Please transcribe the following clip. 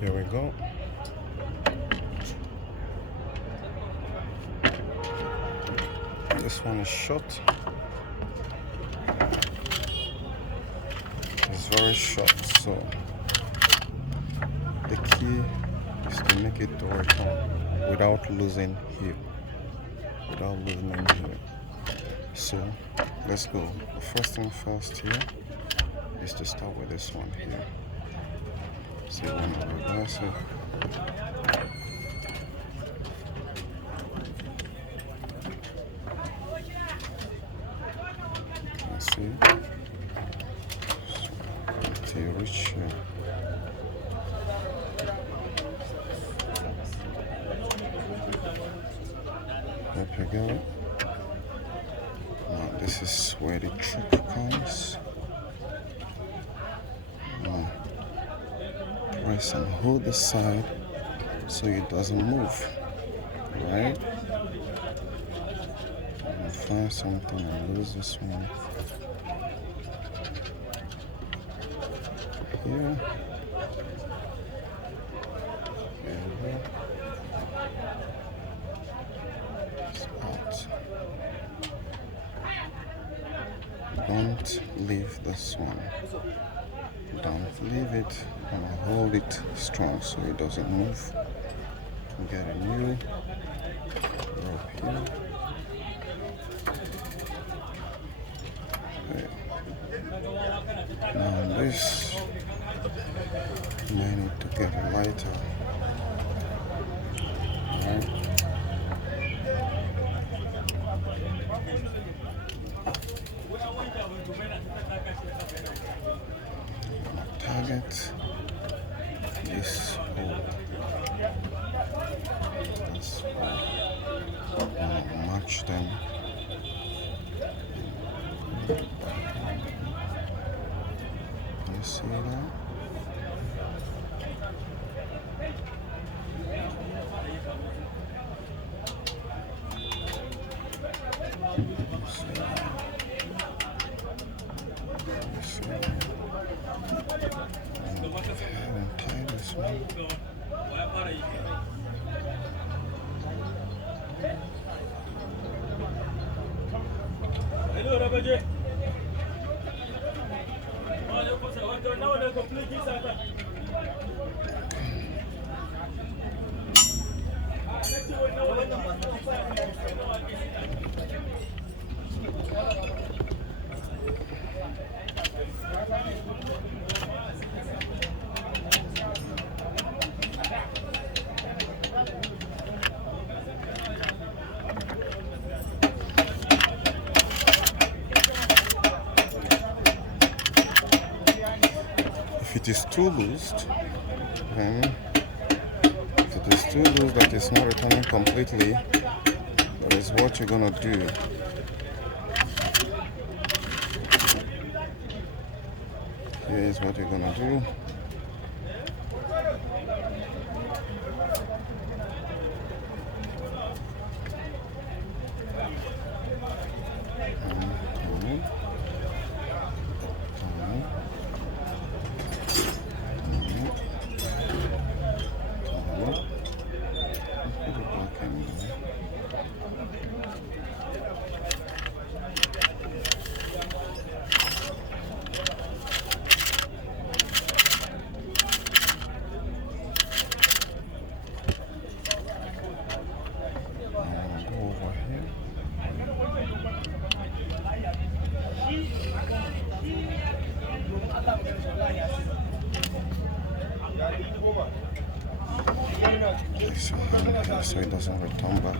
Here we go. This one is short. It's very short, so the key is to make it to return without losing here. So let's go. The first thing first here is to start with this one here. So you want to reverse it. See, until you reach here. Hope you get it. Now this is where the trick comes. Now, press and hold the side so it doesn't move. Right? And find something and lose this one. Here. There we go. It's out. Don't leave this one. Don't leave it, and hold it strong so it doesn't move. Get a new rope here. Okay. Now this may need to get a lighter. Alright. Target this hole. This hole. Now match them. You see that? If it is too loose, then if it is too loose that it's not returning completely, that is what you're gonna do. Here is what you're gonna do. So it doesn't return back.